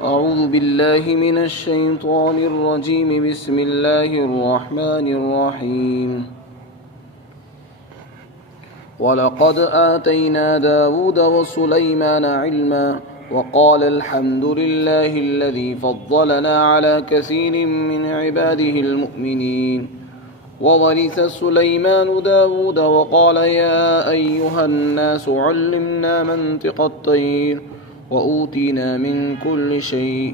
أعوذ بالله من الشيطان الرجيم. بسم الله الرحمن الرحيم. وَلَقَدْ آتَيْنَا دَاوُودَ وَسُلَيْمَانَ عِلْمًا وَقَالَ الْحَمْدُ لِلَّهِ الَّذِي فَضَّلَنَا عَلَى كَثِيرٍ مِّنْ عِبَادِهِ الْمُؤْمِنِينَ. وَوَرِثَ سُلَيْمَانُ دَاوُودَ وَقَالَ يَا أَيُّهَا النَّاسُ عَلِّمْنَا مَنطِقَ الطَّيْرِ وَأُوتِينَا مِنْ كُلِّ شَيْءٍ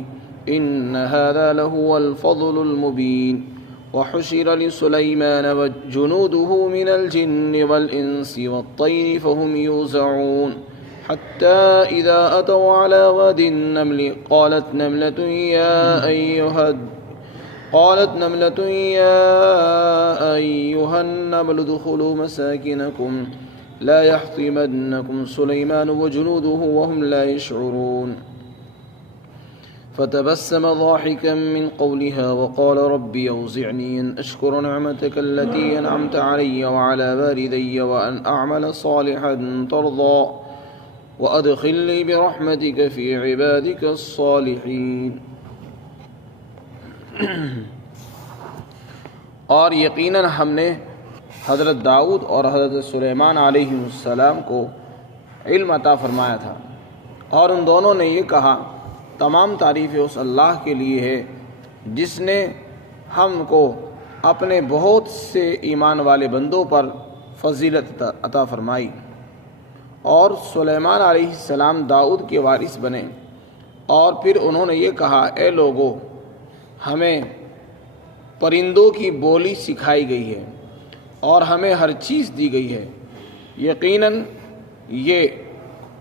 إِنَّ هَذَا لَهُوَ الْفَضْلُ الْمُبِينُ. وحشر لسليمان وجنوده من الجن والإنس والطير فهم يوزعون حتى إذا أتوا على واد النمل قالت نملة يا أيها النمل ادخلوا مساكنكم لا يحطمنكم سليمان وجنوده وهم لا يشعرون. فتبسم ضاحكا من قولها وقال رب أوزعني أن أشكر نعمتك التي أنعمت علي وعلى والدي وأن أعمل صالحا ترضى وأدخلني برحمتك في عبادك الصالحين. اور یقیناً ہم نے حضرت داؤد اور حضرت سلیمان علیہ السلام کو علم عطا فرمایا تھا، اور ان دونوں نے یہ کہا تمام تعریفیں اس اللہ کے لیے ہے جس نے ہم کو اپنے بہت سے ایمان والے بندوں پر فضیلت عطا فرمائی. اور سلیمان علیہ السلام داؤد کے وارث بنے، اور پھر انہوں نے یہ کہا اے لوگو، ہمیں پرندوں کی بولی سکھائی گئی ہے اور ہمیں ہر چیز دی گئی ہے، یقیناً یہ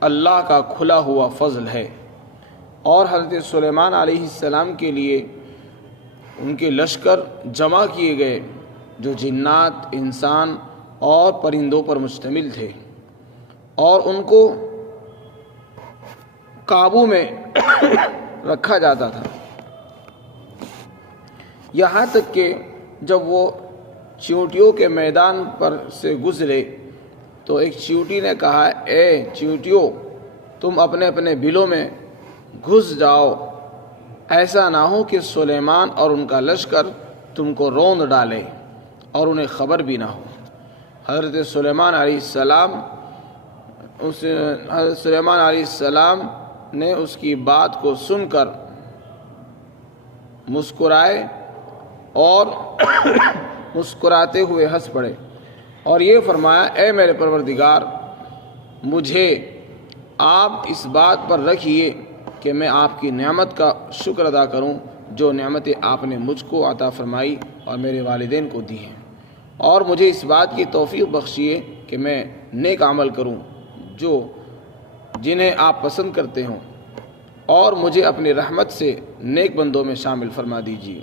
اللہ کا کھلا ہوا فضل ہے. اور حضرت سلیمان علیہ السلام کے لیے ان کے لشکر جمع کیے گئے جو جنات، انسان اور پرندوں پر مشتمل تھے، اور ان کو قابو میں رکھا جاتا تھا، یہاں تک کہ جب وہ چیونٹیوں کے میدان پر سے گزرے تو ایک چیونٹی نے کہا اے چیونٹیوں، تم اپنے اپنے بلوں میں گھس جاؤ، ایسا نہ ہو کہ سلیمان اور ان کا لشکر تم کو روند ڈالے اور انہیں خبر بھی نہ ہو. حضرت سلیمان علیہ السلام نے اس کی بات کو سن کر مسکرائے اور مسکراتے ہوئے ہنس پڑے اور یہ فرمایا اے میرے پروردگار، مجھے آپ اس بات پر رکھیے کہ میں آپ کی نعمت کا شکر ادا کروں جو نعمتیں آپ نے مجھ کو عطا فرمائی اور میرے والدین کو دی ہیں، اور مجھے اس بات کی توفیق بخشیے کہ میں نیک عمل کروں جنہیں آپ پسند کرتے ہوں، اور مجھے اپنی رحمت سے نیک بندوں میں شامل فرما دیجیے.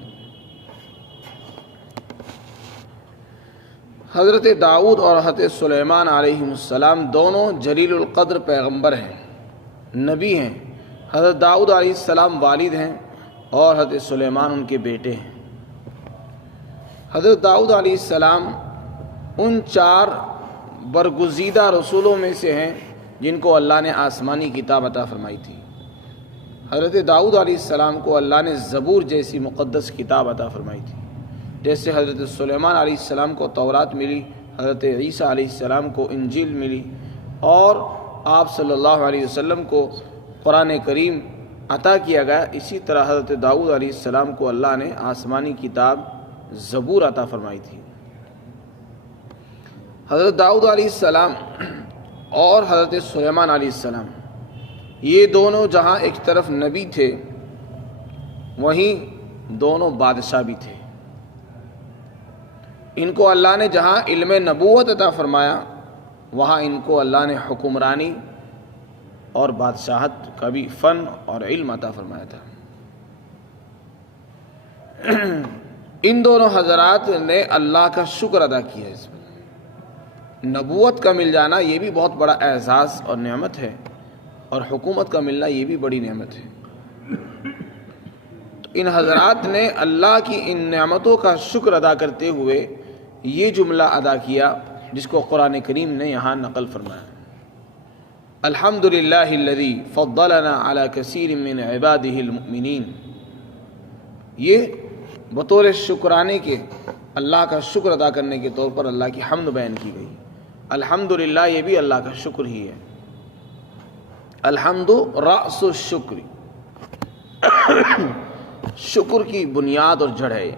حضرت داؤد اور حضرت سلیمان علیہ السلام دونوں جلیل القدر پیغمبر ہیں، نبی ہیں. حضرت داؤد علیہ السلام والد ہیں اور حضرت سلیمان ان کے بیٹے ہیں. حضرت داؤد علیہ السلام ان 4 برگزیدہ رسولوں میں سے ہیں جن کو اللہ نے آسمانی کتاب عطا فرمائی تھی. حضرت داؤد علیہ السلام کو اللہ نے زبور جیسی مقدس کتاب عطا فرمائی تھی، جیسے حضرت سلیمان علیہ السلام کو تورات ملی، حضرت عیسیٰ علیہ السلام کو انجیل ملی، اور آپ صلی اللہ علیہ وسلم کو قرآن کریم عطا کیا گیا. اسی طرح حضرت داؤد علیہ السلام کو اللہ نے آسمانی کتاب زبور عطا فرمائی تھی. حضرت داؤد علیہ السلام اور حضرت سلیمان علیہ السلام یہ دونوں جہاں ایک طرف نبی تھے وہیں دونوں بادشاہ بھی تھے. ان کو اللہ نے جہاں علم نبوت عطا فرمایا وہاں ان کو اللہ نے حکمرانی اور بادشاہت کا بھی فن اور علم عطا فرمایا تھا. ان دونوں حضرات نے اللہ کا شکر ادا کیا. اس میں نبوت کا مل جانا یہ بھی بہت بڑا اعزاز اور نعمت ہے، اور حکومت کا ملنا یہ بھی بڑی نعمت ہے. تو ان حضرات نے اللہ کی ان نعمتوں کا شکر ادا کرتے ہوئے یہ جملہ ادا کیا جس کو قرآن کریم نے یہاں نقل فرمایا. الحمد للہ الذی فضلنا علی کثیر من عبادہ المؤمنین، یہ بطور شکرانے کے اللہ کا شکر ادا کرنے کے طور پر اللہ کی حمد بیان کی گئی۔ الحمدللہ یہ بھی اللہ کا شکر ہی ہے۔ الحمد رأس الشکر، شکر کی بنیاد اور جڑ ہے۔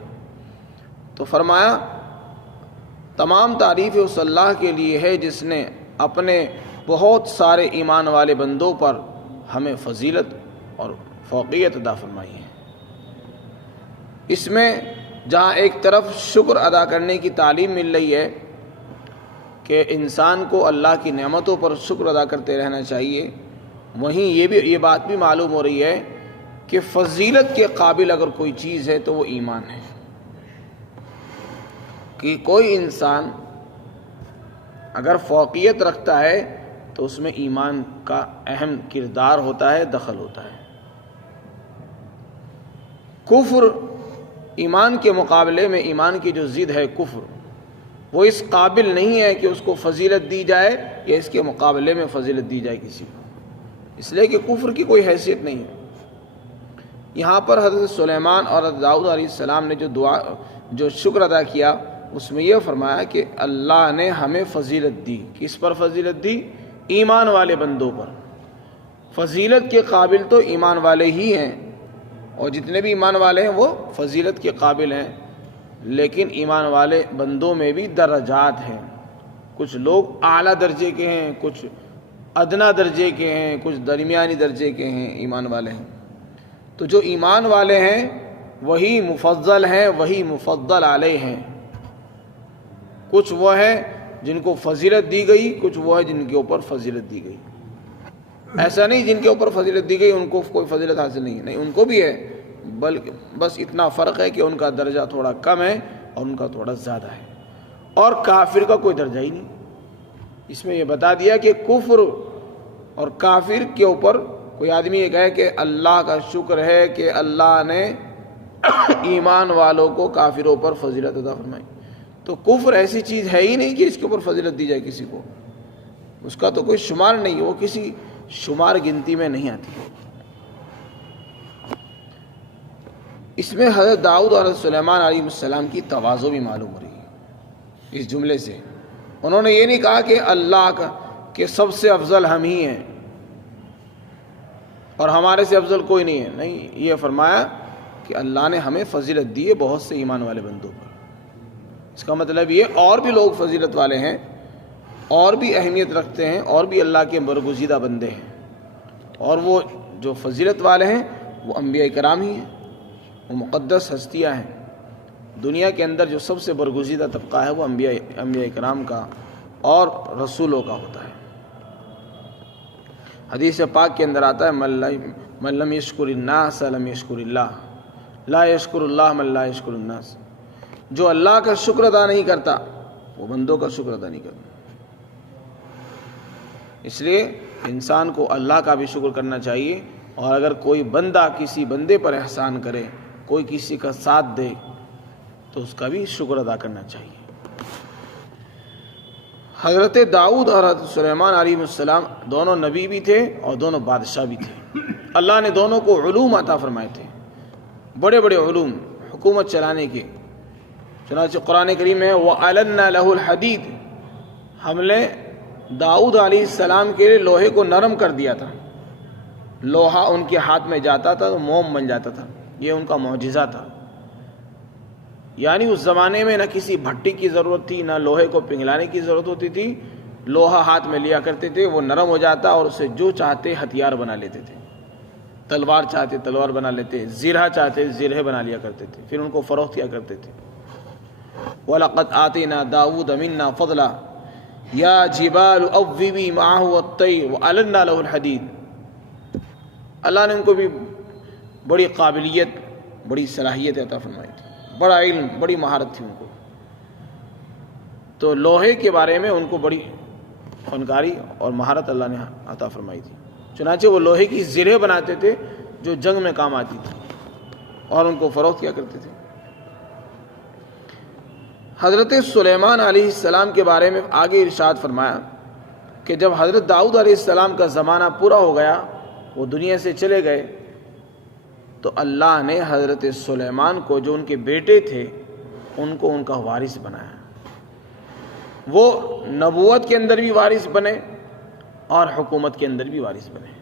تو فرمایا تمام تعریف اس اللہ کے لیے ہے جس نے اپنے بہت سارے ایمان والے بندوں پر ہمیں فضیلت اور فوقیت عطا فرمائی ہے۔ اس میں جہاں ایک طرف شکر ادا کرنے کی تعلیم مل رہی ہے کہ انسان کو اللہ کی نعمتوں پر شکر ادا کرتے رہنا چاہیے، وہیں یہ بات بھی معلوم ہو رہی ہے کہ فضیلت کے قابل اگر کوئی چیز ہے تو وہ ایمان ہے، کہ کوئی انسان اگر فوقیت رکھتا ہے تو اس میں ایمان کا اہم کردار ہوتا ہے، دخل ہوتا ہے۔ کفر ایمان کے مقابلے میں، ایمان کی جو ضد ہے کفر، وہ اس قابل نہیں ہے کہ اس کو فضیلت دی جائے یا اس کے مقابلے میں فضیلت دی جائے کسی کو، اس لیے کہ کفر کی کوئی حیثیت نہیں ہے۔ یہاں پر حضرت سلیمان اور حضرت داؤد علیہ السلام نے جو شکر ادا کیا، اس میں یہ فرمایا کہ اللہ نے ہمیں فضیلت دی۔ کس پر فضیلت دی؟ ایمان والے بندوں پر۔ فضیلت کے قابل تو ایمان والے ہی ہیں، اور جتنے بھی ایمان والے ہیں وہ فضیلت کے قابل ہیں، لیکن ایمان والے بندوں میں بھی درجات ہیں۔ کچھ لوگ اعلیٰ درجے کے ہیں، کچھ ادنا درجے کے ہیں، کچھ درمیانی درجے کے ہیں، ایمان والے ہیں۔ تو جو ایمان والے ہیں وہی مفضل ہیں، وہی مفضل علیہ ہیں۔ کچھ وہ ہیں جن کو فضیلت دی گئی، کچھ وہ ہے جن کے اوپر فضیلت دی گئی۔ ایسا نہیں جن کے اوپر فضیلت دی گئی ان کو کوئی فضیلت حاصل نہیں ہے، نہیں، ان کو بھی ہے، بلکہ بس اتنا فرق ہے کہ ان کا درجہ تھوڑا کم ہے اور ان کا تھوڑا زیادہ ہے، اور کافر کا کوئی درجہ ہی نہیں۔ اس میں یہ بتا دیا کہ کفر اور کافر کے اوپر کوئی آدمی یہ کہے کہ اللہ کا شکر ہے کہ اللہ نے ایمان والوں کو کافروں پر فضیلت عطا فرمائی، تو کفر ایسی چیز ہے ہی نہیں کہ اس کے اوپر فضیلت دی جائے کسی کو، اس کا تو کوئی شمار نہیں ہے، وہ کسی شمار گنتی میں نہیں آتی۔ اس میں حضرت داؤد اور حضرت سلیمان علیہ السلام کی تواضع بھی معلوم ہو رہی ہے اس جملے سے۔ انہوں نے یہ نہیں کہا کہ اللہ کا کہ سب سے افضل ہم ہی ہیں اور ہمارے سے افضل کوئی نہیں ہے، نہیں، یہ فرمایا کہ اللہ نے ہمیں فضیلت دی ہے بہت سے ایمان والے بندوں پر۔ اس کا مطلب یہ اور بھی لوگ فضیلت والے ہیں، اور بھی اہمیت رکھتے ہیں، اور بھی اللہ کے برگزیدہ بندے ہیں، اور وہ جو فضیلت والے ہیں وہ انبیاء کرام ہی ہیں، وہ مقدس ہستیاں ہیں۔ دنیا کے اندر جو سب سے برگزیدہ طبقہ ہے وہ انبیاء کرام کا اور رسولوں کا ہوتا ہے۔ حدیث پاک کے اندر آتا ہے من لم یشکر الناس لم یشکر اللہ، لا یشکر اللہ من لا یشکر الناس۔ جو اللہ کا شکر ادا نہیں کرتا وہ بندوں کا شکر ادا نہیں کرتا۔ اس لیے انسان کو اللہ کا بھی شکر کرنا چاہیے، اور اگر کوئی بندہ کسی بندے پر احسان کرے، کوئی کسی کا ساتھ دے، تو اس کا بھی شکر ادا کرنا چاہیے۔ حضرت داؤد اور حضرت سلیمان علیہ السلام دونوں نبی بھی تھے اور دونوں بادشاہ بھی تھے۔ اللہ نے دونوں کو علوم عطا فرمائے تھے، بڑے بڑے علوم حکومت چلانے کے۔ چنانچہ قرآن کریم میں وَأَلَنَّا لَهُ الْحَدِيدِ، ہم نے داؤد علیہ السلام کے لیے لوہے کو نرم کر دیا تھا۔ لوہا ان کے ہاتھ میں جاتا تھا تو موم بن جاتا تھا، یہ ان کا معجزہ تھا۔ یعنی اس زمانے میں نہ کسی بھٹی کی ضرورت تھی، نہ لوہے کو پنگلانے کی ضرورت ہوتی تھی، لوہا ہاتھ میں لیا کرتے تھے، وہ نرم ہو جاتا اور اسے جو چاہتے ہتھیار بنا لیتے تھے، تلوار چاہتے تلوار بنا لیتے، زرہ چاہتے زرہ بنا لیا کرتے تھے، پھر ان کو فروخت کیا کرتے تھے۔ وَلَقَدْ آتَيْنَا دَاوُودَ مِنَّا فَضْلًا يَا جِبَالُ أَوِّبِي مَعَهُ وَالطَّيْرَ وَأَلَنَّا لَهُ الْحَدِيدَ۔ اللہ نے ان کو بھی بڑی قابلیت، بڑی صلاحیت عطا فرمائی تھی، بڑا علم، بڑی مہارت تھی ان کو۔ تو لوہے کے بارے میں ان کو بڑی فنکاری اور مہارت اللہ نے عطا فرمائی تھی، چنانچہ وہ لوہے کی زرہ بناتے تھے جو جنگ میں کام آتی تھی، اور ان کو فروخت کیا کرتے تھے۔ حضرت سلیمان علیہ السلام کے بارے میں آگے ارشاد فرمایا کہ جب حضرت داؤد علیہ السلام کا زمانہ پورا ہو گیا، وہ دنیا سے چلے گئے، تو اللہ نے حضرت سلیمان کو، جو ان کے بیٹے تھے، ان کو ان کا وارث بنایا۔ وہ نبوت کے اندر بھی وارث بنے اور حکومت کے اندر بھی وارث بنے۔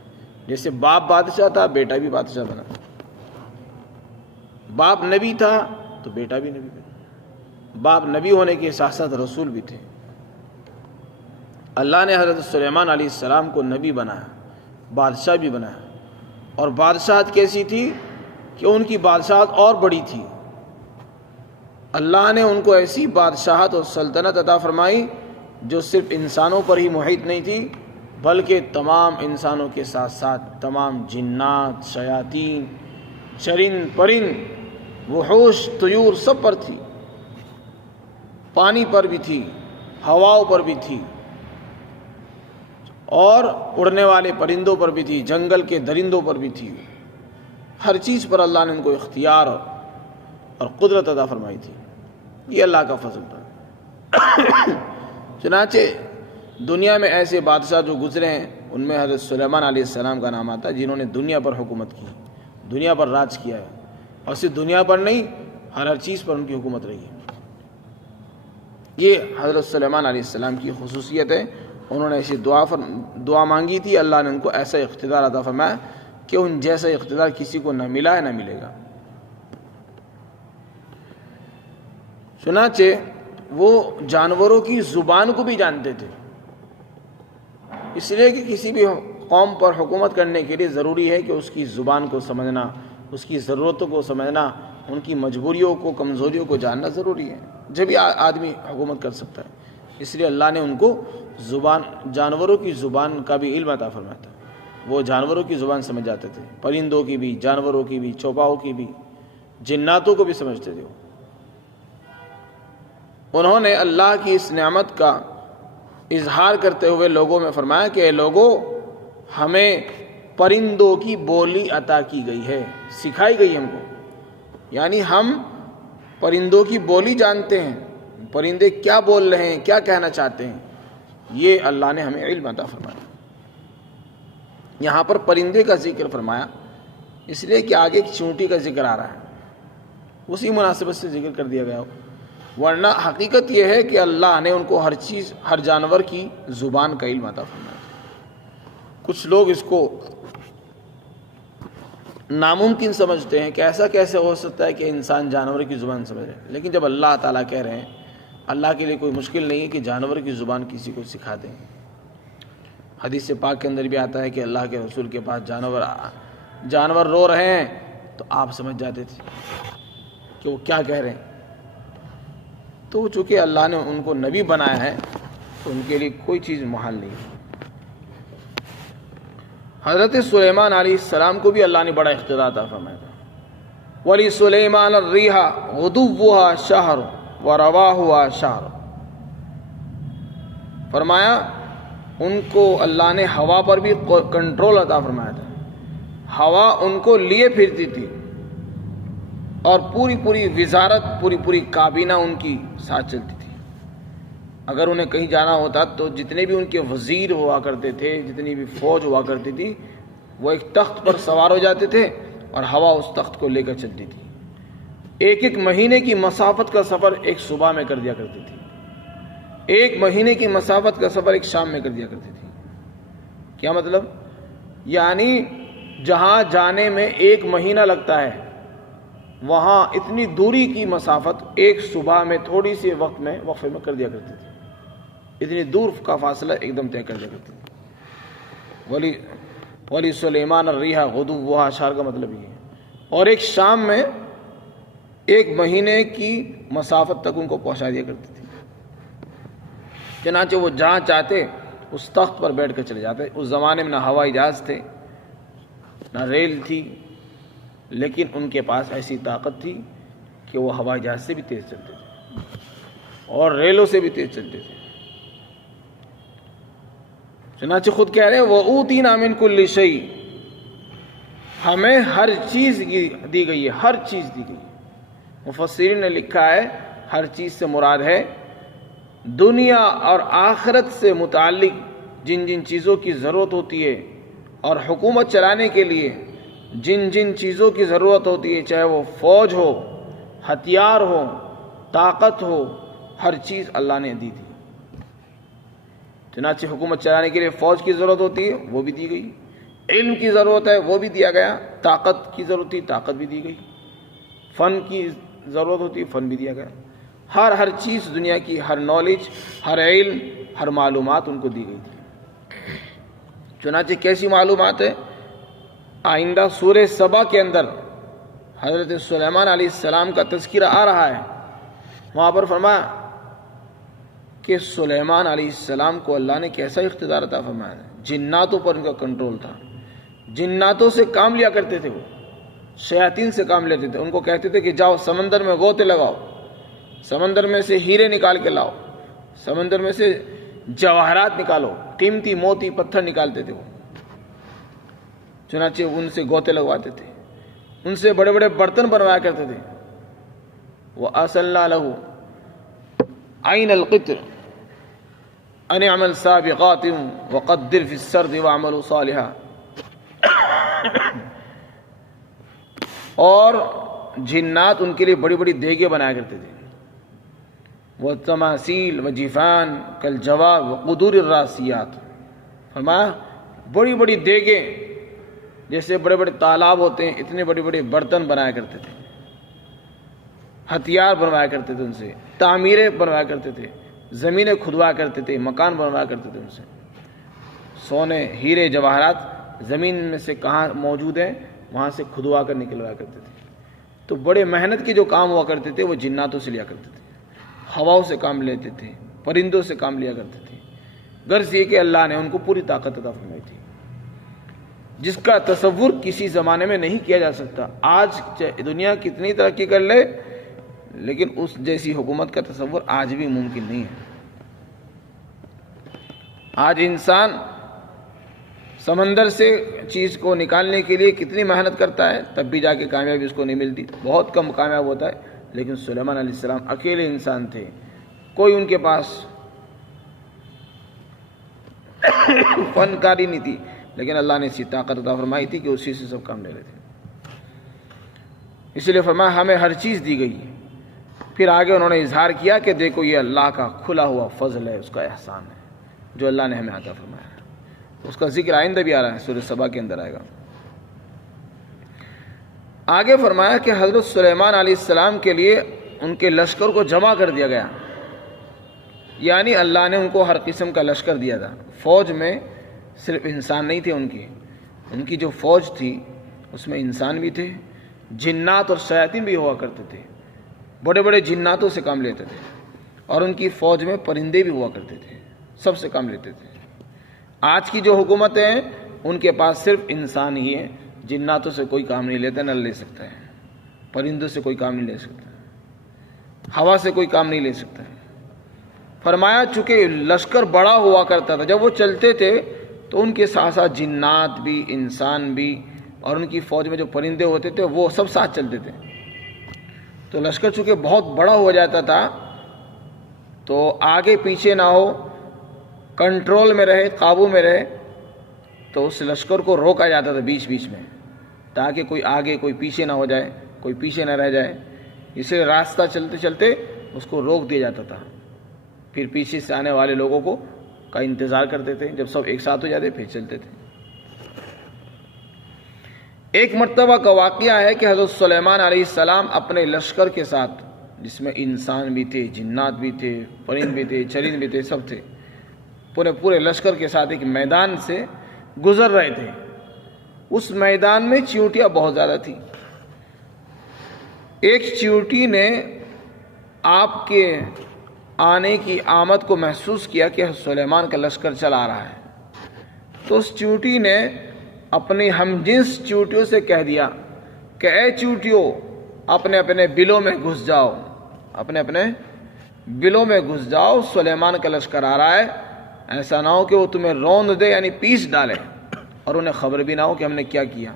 جیسے باپ بادشاہ تھا، بیٹا بھی بادشاہ بنا۔ باپ نبی تھا تو بیٹا بھی نبی بنا۔ باپ نبی ہونے کے ساتھ ساتھ رسول بھی تھے۔ اللہ نے حضرت سلیمان علیہ السلام کو نبی بنایا، بادشاہ بھی بنایا، اور بادشاہت کیسی تھی کہ ان کی بادشاہت اور بڑی تھی۔ اللہ نے ان کو ایسی بادشاہت اور سلطنت عطا فرمائی جو صرف انسانوں پر ہی محیط نہیں تھی، بلکہ تمام انسانوں کے ساتھ ساتھ تمام جنات، شیاطین، چرند پرند، وحوش، طیور سب پر تھی۔ پانی پر بھی تھی، ہواؤں پر بھی تھی، اور اڑنے والے پرندوں پر بھی تھی، جنگل کے درندوں پر بھی تھی۔ ہر چیز پر اللہ نے ان کو اختیار اور قدرت عطا فرمائی تھی۔ یہ اللہ کا فضل تھا۔ چنانچہ دنیا میں ایسے بادشاہ جو گزرے ہیں، ان میں حضرت سلیمان علیہ السلام کا نام آتا ہے، جنہوں نے دنیا پر حکومت کی، دنیا پر راج کیا ہے، اور صرف دنیا پر نہیں، ہر چیز پر ان کی حکومت رہی ہے۔ یہ حضرت سلیمان علیہ السلام کی خصوصیت ہے۔ انہوں نے ایسی دعا مانگی تھی، اللہ نے ان کو ایسا اقتدار عطا فرمایا کہ ان جیسا اقتدار کسی کو نہ ملا ہے نہ ملے گا۔ چنانچہ وہ جانوروں کی زبان کو بھی جانتے تھے، اس لیے کہ کسی بھی قوم پر حکومت کرنے کے لیے ضروری ہے کہ اس کی زبان کو سمجھنا، اس کی ضرورتوں کو سمجھنا، ان کی مجبوریوں کو، کمزوریوں کو جاننا ضروری ہے، جبھی آدمی حکومت کر سکتا ہے۔ اس لیے اللہ نے ان کو جانوروں کی زبان کا بھی علم عطا فرمایا تھا۔ وہ جانوروں کی زبان سمجھ جاتے تھے، پرندوں کی بھی، جانوروں کی بھی، چوپاؤں کی بھی، جناتوں کو بھی سمجھتے تھے۔ انہوں نے اللہ کی اس نعمت کا اظہار کرتے ہوئے لوگوں میں فرمایا کہ اے لوگوں، ہمیں پرندوں کی بولی عطا کی گئی ہے، سکھائی گئی ہم کو، یعنی ہم پرندوں کی بولی جانتے ہیں، پرندے کیا بول رہے ہیں، کیا کہنا چاہتے ہیں، یہ اللہ نے ہمیں علم عطا فرمایا۔ یہاں پر پرندے کا ذکر فرمایا اس لیے کہ آگے ایک چونٹی کا ذکر آ رہا ہے، اسی مناسبت سے ذکر کر دیا گیا ہو، ورنہ حقیقت یہ ہے کہ اللہ نے ان کو ہر چیز، ہر جانور کی زبان کا علم عطا فرمایا۔ کچھ لوگ اس کو ناممکن سمجھتے ہیں کہ ایسا کیسے ہو سکتا ہے کہ انسان جانور کی زبان سمجھے، لیکن جب اللہ تعالیٰ کہہ رہے ہیں، اللہ کے لیے کوئی مشکل نہیں ہے کہ جانور کی زبان کسی کو سکھا دیں۔ حدیث پاک کے اندر بھی آتا ہے کہ اللہ کے رسول کے پاس جانور رو رہے ہیں تو آپ سمجھ جاتے تھے کہ وہ کیا کہہ رہے ہیں۔ تو چونکہ اللہ نے ان کو نبی بنایا ہے تو ان کے لیے کوئی چیز محال نہیں ہے۔ حضرت سلیمان علیہ السلام کو بھی اللہ نے بڑا اقتدار عطا فرمایا تھا۔ وَلِسُلَيْمَانَ الرِّيحَ غُدُوُّهَا شَهْرٌ وَرَوَاحُهَا شَهْرٌ، فرمایا ان کو اللہ نے ہوا پر بھی کنٹرول عطا فرمایا تھا۔ ہوا ان کو لیے پھرتی تھی، اور پوری وزارت، پوری کابینہ ان کی ساتھ چلتی تھی۔ اگر انہیں کہیں جانا ہوتا تو جتنے بھی ان کے وزیر ہوا کرتے تھے، جتنی بھی فوج ہوا کرتی تھی، وہ ایک تخت پر سوار ہو جاتے تھے اور ہوا اس تخت کو لے کر چلتی تھی۔ ایک مہینے کی مسافت کا سفر ایک صبح میں کر دیا کرتی تھی، ایک مہینے کی مسافت کا سفر ایک شام میں کر دیا کرتی تھی۔ کیا مطلب؟ یعنی جہاں جانے میں ایک مہینہ لگتا ہے، وہاں اتنی دوری کی مسافت ایک صبح میں تھوڑی سی وقفے میں کر دیا کرتی تھی۔ اتنی دور کا فاصلہ ایک دم طے کر دیا کرتی تھی۔ ولی سلیمان الریحَ غدوُّهَا شہر کا مطلب یہ ہے، اور ایک شام میں ایک مہینے کی مسافت تک ان کو پہنچا دیا کرتی تھی۔ چنانچہ وہ جہاں چاہتے اس تخت پر بیٹھ کر چلے جاتے۔ اس زمانے میں نہ ہوائی جہاز تھے، نہ ریل تھی، لیکن ان کے پاس ایسی طاقت تھی کہ وہ ہوائی جہاز سے بھی تیز چلتے تھے اور ریلوں سے بھی تیز چلتے تھے۔ چنانچہ خود کہہ رہے ہیں وَأُوتِينَا مِن كُلِّ شَيْءٍ، ہمیں ہر چیز دی گئی ہے، ہر چیز دی گئی ہے۔ مفسرین نے لکھا ہے ہر چیز سے مراد ہے دنیا اور آخرت سے متعلق جن جن چیزوں کی ضرورت ہوتی ہے اور حکومت چلانے کے لیے جن جن چیزوں کی ضرورت ہوتی ہے، چاہے وہ فوج ہو، ہتھیار ہو، طاقت ہو، ہر چیز اللہ نے دی تھی۔ چنانچہ حکومت چلانے کے لیے فوج کی ضرورت ہوتی ہے، وہ بھی دی گئی، علم کی ضرورت ہے وہ بھی دیا گیا، طاقت کی ضرورت تھی طاقت بھی دی گئی، فن کی ضرورت ہوتی ہے فن بھی دیا گیا، ہر چیز دنیا کی، ہر نالج، ہر علم، ہر معلومات ان کو دی گئی تھی۔ چنانچہ کیسی معلومات ہے؟ آئندہ سورہ سبا کے اندر حضرت سلیمان علیہ السلام کا تذکرہ آ رہا ہے، وہاں پر فرمایا کہ سلیمان علیہ السلام کو اللہ نے کیسا اقتدار عطا فرمایا ہے، جناتوں پر ان کا کنٹرول تھا، جناتوں سے کام لیا کرتے تھے، وہ شیاطین سے کام لیتے تھے، ان کو کہتے تھے کہ جاؤ سمندر میں غوطے لگاؤ، سمندر میں سے ہیرے نکال کے لاؤ، سمندر میں سے جواہرات نکالو، قیمتی موتی پتھر نکالتے تھے وہ، چنانچہ ان سے غوطے لگواتے تھے، ان سے بڑے بڑے برتن بنوایا کرتے تھے۔ وَأَسَلْنَا لَهُ عَيْنَ الْقِطْرِ أَنِ اعْمَلْ سَابِغَاتٍ وَقَدِّرْ فِي السَّرْدِ وَاعْمَلُوا صَالِحًا، اور جنات ان کے لیے بڑی بڑی دیگیں بنایا کرتے تھے، وَالتَّمَاثِيلَ وَجِفَانٍ كَالْجَوَابِ وَقُدُورِ الرَّاسِيَاتِ، فرمایا بڑی بڑی دیگیں جیسے بڑے بڑے تالاب ہوتے ہیں، اتنے بڑے بڑے برتن بنایا کرتے تھے، ہتھیار بنوایا کرتے تھے، ان سے تعمیریں بنوایا کرتے تھے، زمینیں کھدوایا کرتے تھے، مکان بنوایا کرتے تھے، ان سے سونے ہیرے جواہرات زمین میں سے کہاں موجود ہیں وہاں سے کھدوا کر نکلوایا کرتے تھے۔ تو بڑے محنت کے جو کام ہوا کرتے تھے وہ جناتوں سے لیا کرتے تھے، ہواؤں سے کام لیتے تھے، پرندوں سے کام لیا کرتے تھے، غرض یہ کہ اللہ نے ان کو پوری طاقت عطا فرمائی تھی، جس کا تصور کسی زمانے میں نہیں کیا جا سکتا۔ آج دنیا کتنی ترقی کر لے لیکن اس جیسی حکومت کا تصور آج بھی ممکن نہیں ہے۔ آج انسان سمندر سے چیز کو نکالنے کے لیے کتنی محنت کرتا ہے، تب بھی جا کے کامیابی اس کو نہیں ملتی، بہت کم کامیاب ہوتا ہے۔ لیکن سلیمان علیہ السلام اکیلے انسان تھے، کوئی ان کے پاس فنکاری نہیں تھی، لیکن اللہ نے اسی طاقت عطا فرمائی تھی کہ اسی سے سب کام لے رہے تھے۔ اس لیے فرمایا ہمیں ہر چیز دی گئی۔ پھر آگے انہوں نے اظہار کیا کہ دیکھو یہ اللہ کا کھلا ہوا فضل ہے، اس کا احسان ہے جو اللہ نے ہمیں عطا فرمایا ہے۔ اس کا ذکر آئندہ بھی آ رہا ہے، سورہ سبا کے اندر آئے گا۔ آگے فرمایا کہ حضرت سلیمان علیہ السلام کے لیے ان کے لشکر کو جمع کر دیا گیا، یعنی اللہ نے ان کو ہر قسم کا لشکر دیا تھا۔ فوج میں صرف انسان نہیں تھے، ان کی جو فوج تھی اس میں انسان بھی تھے، جنات اور شیاطین بھی ہوا کرتے تھے، بڑے بڑے جناتوں سے کام لیتے تھے، اور ان کی فوج میں پرندے بھی ہوا کرتے تھے، سب سے کام لیتے تھے۔ آج کی جو حکومتیں ہیں ان کے پاس صرف انسان ہی ہے، جناتوں سے کوئی کام نہیں لیتا، نہ لے سکتا ہے، پرندوں سے کوئی کام نہیں لے سکتا، ہوا سے کوئی کام نہیں لے سکتا ہے۔ فرمایا چونکہ لشکر بڑا ہوا کرتا تھا، جب وہ چلتے تھے تو ان کے ساتھ ساتھ جنات بھی، انسان بھی، اور ان کی فوج میں جو پرندے ہوتے تھے وہ سب ساتھ چلتے تھے۔ تو لشکر چونکہ بہت بڑا ہو جاتا تھا تو آگے پیچھے نہ ہو، کنٹرول میں رہے، قابو میں رہے، تو اس لشکر کو روکا جاتا تھا بیچ بیچ میں، تاکہ کوئی آگے کوئی پیچھے نہ ہو جائے، کوئی پیچھے نہ رہ جائے۔ اس لیے راستہ چلتے چلتے اس کو روک دیا جاتا تھا، پھر پیچھے سے آنے والے لوگوں کو کا انتظار کرتے تھے، جب سب ایک ساتھ ہو جاتے پھر چلتے تھے۔ ایک مرتبہ کا واقعہ ہے کہ حضرت سلیمان علیہ السلام اپنے لشکر کے ساتھ، جس میں انسان بھی تھے، جنات بھی تھے، پرند بھی تھے، چرند بھی تھے، سب تھے، پورے لشکر کے ساتھ ایک میدان سے گزر رہے تھے۔ اس میدان میں چیونٹیاں بہت زیادہ تھیں۔ ایک چیونٹی نے آپ کے آنے کی آمد کو محسوس کیا کہ سلیمان کا لشکر چل آ رہا ہے، تو اس چیونٹی نے اپنی ہمجنس چیونٹیوں سے کہہ دیا کہ اے چیونٹیوں، اپنے اپنے بلوں میں گھس جاؤ، اپنے اپنے بلوں میں گھس جاؤ، سلیمان کا لشکر آ رہا ہے، ایسا نہ ہو کہ وہ تمہیں روند دے، یعنی پیس ڈالے، اور انہیں خبر بھی نہ ہو کہ ہم نے کیا کیا،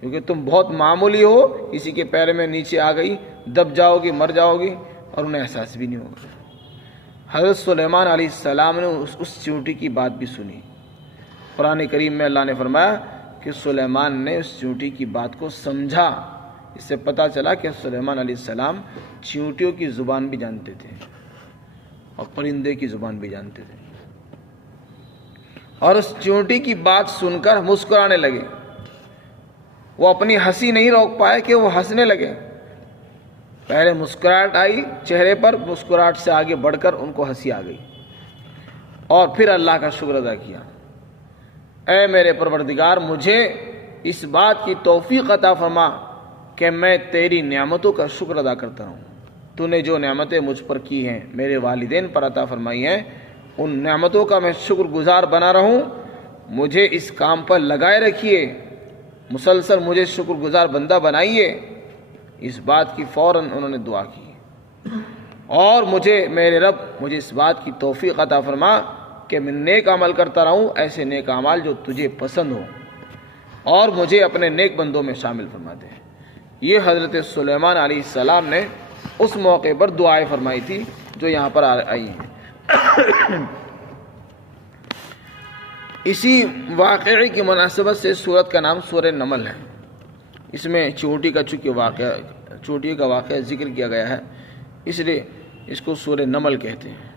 کیونکہ تم بہت معمولی ہو، کسی کے پیر میں نیچے آ گئی، دب جاؤ گی، مر جاؤ گی، اور انہیں احساس بھی نہیں ہوگا۔ حضرت سلیمان علیہ السلام نے اس چیونٹی کی بات بھی سنی۔ قرآن کریم میں اللہ نے فرمایا کہ سلیمان نے اس چیونٹی کی بات کو سمجھا۔ اس سے پتہ چلا کہ سلیمان علیہ السلام چیونٹیوں کی زبان بھی جانتے تھے اور پرندے کی زبان بھی جانتے تھے، اور اس چیونٹی کی بات سن کر مسکرانے لگے۔ وہ اپنی ہنسی نہیں روک پائے کہ وہ ہنسنے لگے۔ پہلے مسکراہٹ آئی چہرے پر، مسکراہٹ سے آگے بڑھ کر ان کو ہنسی آ گئی، اور پھر اللہ کا شکر ادا کیا۔ اے میرے پروردگار، مجھے اس بات کی توفیق عطا فرما کہ میں تیری نعمتوں کا شکر ادا کرتا ہوں۔ تو نے جو نعمتیں مجھ پر کی ہیں، میرے والدین پر عطا فرمائی ہیں، ان نعمتوں کا میں شکر گزار بنا رہوں۔ مجھے اس کام پر لگائے رکھیے، مسلسل مجھے شکر گزار بندہ بنائیے۔ اس بات کی فوراً انہوں نے دعا کی، اور میرے رب مجھے اس بات کی توفیق عطا فرما کہ میں نیک عمل کرتا رہوں، ایسے نیک اعمال جو تجھے پسند ہوں، اور مجھے اپنے نیک بندوں میں شامل فرما دے۔ یہ حضرت سلیمان علیہ السلام نے اس موقع پر دعائیں فرمائی تھی جو یہاں پر آئی ہیں۔ اسی واقعے کی مناسبت سے سورت کا نام سورہ نمل ہے۔ اس میں چیونٹی کا واقعہ ذکر کیا گیا ہے، اس لیے اس کو سورہ نمل کہتے ہیں۔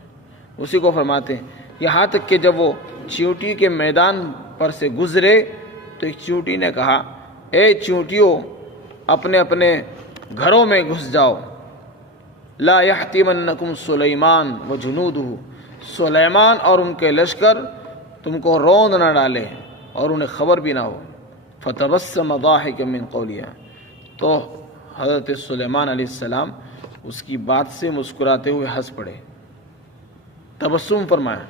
اسی کو فرماتے ہیں یہاں تک کہ جب وہ چیونٹی کے میدان پر سے گزرے تو ایک چیونٹی نے کہا، اے چیونٹیوں، اپنے اپنے گھروں میں گھس جاؤ، لا یحتمنکم سلیمان وجنودہ، سلیمان اور ان کے لشکر تم کو روند نہ ڈالے اور انہیں خبر بھی نہ ہو۔ فتبسم ضاحکا من قولها، تو حضرت سلیمان علیہ السلام اس کی بات سے مسکراتے ہوئے ہنس پڑے، تبسم فرمایا،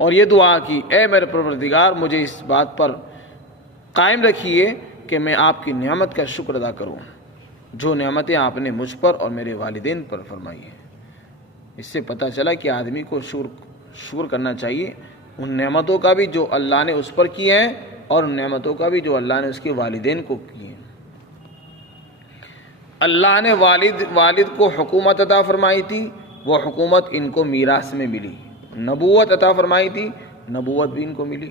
اور یہ دعا کی، اے میرے پروردگار، مجھے اس بات پر قائم رکھیے کہ میں آپ کی نعمت کا شکر ادا کروں، جو نعمتیں آپ نے مجھ پر اور میرے والدین پر فرمائی ہیں۔ اس سے پتہ چلا کہ آدمی کو شکر کرنا چاہیے ان نعمتوں کا بھی جو اللہ نے اس پر کی ہیں، اور ان نعمتوں کا بھی جو اللہ نے اس کے والدین کو کی ہیں۔ اللہ نے والد کو حکومت عطا فرمائی تھی، وہ حکومت ان کو میراث میں ملی۔ نبوت عطا فرمائی تھی، نبوت بھی ان کو ملی۔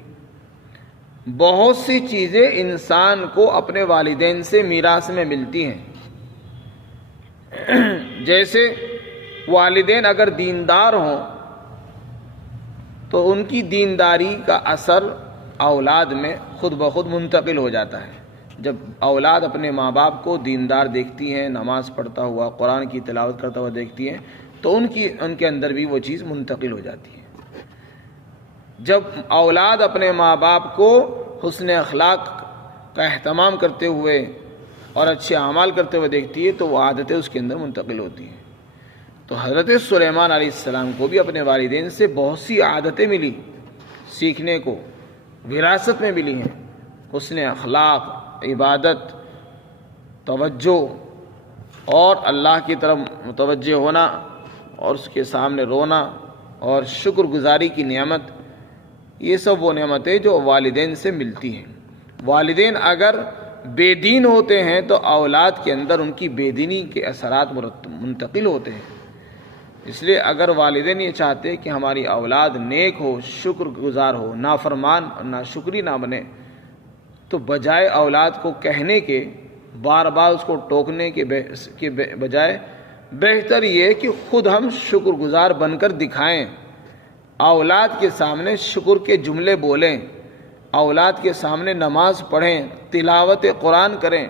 بہت سی چیزیں انسان کو اپنے والدین سے میراث میں ملتی ہیں، جیسے والدین اگر دیندار ہوں تو ان کی دینداری کا اثر اولاد میں خود بخود منتقل ہو جاتا ہے۔ جب اولاد اپنے ماں باپ کو دیندار دیکھتی ہیں، نماز پڑھتا ہوا، قرآن کی تلاوت کرتا ہوا دیکھتی ہیں، تو ان کے اندر بھی وہ چیز منتقل ہو جاتی ہے۔ جب اولاد اپنے ماں باپ کو حسن اخلاق کا اہتمام کرتے ہوئے اور اچھے اعمال کرتے ہوئے دیکھتی ہے تو وہ عادتیں اس کے اندر منتقل ہوتی ہیں۔ تو حضرت سلیمان علیہ السلام کو بھی اپنے والدین سے بہت سی عادتیں ملی، سیکھنے کو وراثت میں ملی ہیں، حسن اخلاق، عبادت، توجہ اور اللہ کی طرف متوجہ ہونا اور اس کے سامنے رونا اور شکر گزاری کی نعمت، یہ سب وہ نعمتیں جو والدین سے ملتی ہیں۔ والدین اگر بے دین ہوتے ہیں تو اولاد کے اندر ان کی بے دینی کے اثرات منتقل ہوتے ہیں۔ اس لیے اگر والدین یہ چاہتے کہ ہماری اولاد نیک ہو، شکر گزار ہو، نافرمان اور ناشکری نہ بنے، تو بجائے اولاد کو کہنے کے، بار بار اس کو ٹوکنے کے بجائے بہتر یہ کہ خود ہم شکر گزار بن کر دکھائیں، اولاد کے سامنے شکر کے جملے بولیں، اولاد کے سامنے نماز پڑھیں، تلاوت قرآن کریں،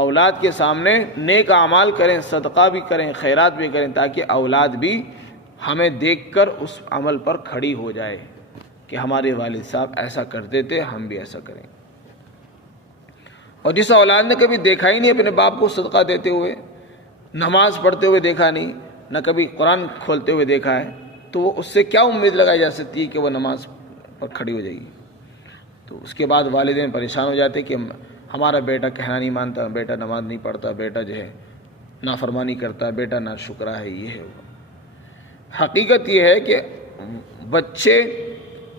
اولاد کے سامنے نیک اعمال کریں، صدقہ بھی کریں، خیرات بھی کریں، تاکہ اولاد بھی ہمیں دیکھ کر اس عمل پر کھڑی ہو جائے کہ ہمارے والد صاحب ایسا کرتے تھے، ہم بھی ایسا کریں۔ اور جس اولاد نے کبھی دیکھا ہی نہیں اپنے باپ کو صدقہ دیتے ہوئے، نماز پڑھتے ہوئے دیکھا نہیں، نہ کبھی قرآن کھولتے ہوئے دیکھا ہے، تو وہ اس سے کیا امید لگائی جا سکتی ہے کہ وہ نماز پر کھڑی ہو جائے گی؟ تو اس کے بعد والدین پریشان ہو جاتے کہ ہمارا بیٹا کہنا نہیں مانتا، بیٹا نماز نہیں پڑھتا، بیٹا جو ہے نافرمانی کرتا، بیٹا ناشکرا ہے، یہ ہے وہ۔ حقیقت یہ ہے کہ بچے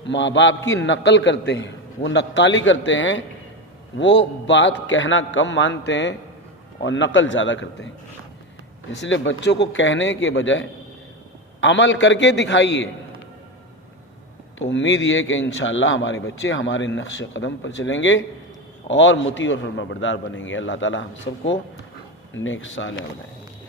ماں باپ کی نقل کرتے ہیں، وہ نقالی کرتے ہیں، وہ بات کہنا کم مانتے ہیں اور نقل زیادہ کرتے ہیں۔ اس لیے بچوں کو کہنے کے بجائے عمل کر کے دکھائیے، تو امید یہ ہے کہ انشاءاللہ ہمارے بچے ہمارے نقش قدم پر چلیں گے اور مطیع اور فرمانبردار بنیں گے۔ اللہ تعالی ہم سب کو نیک صالح بنائے۔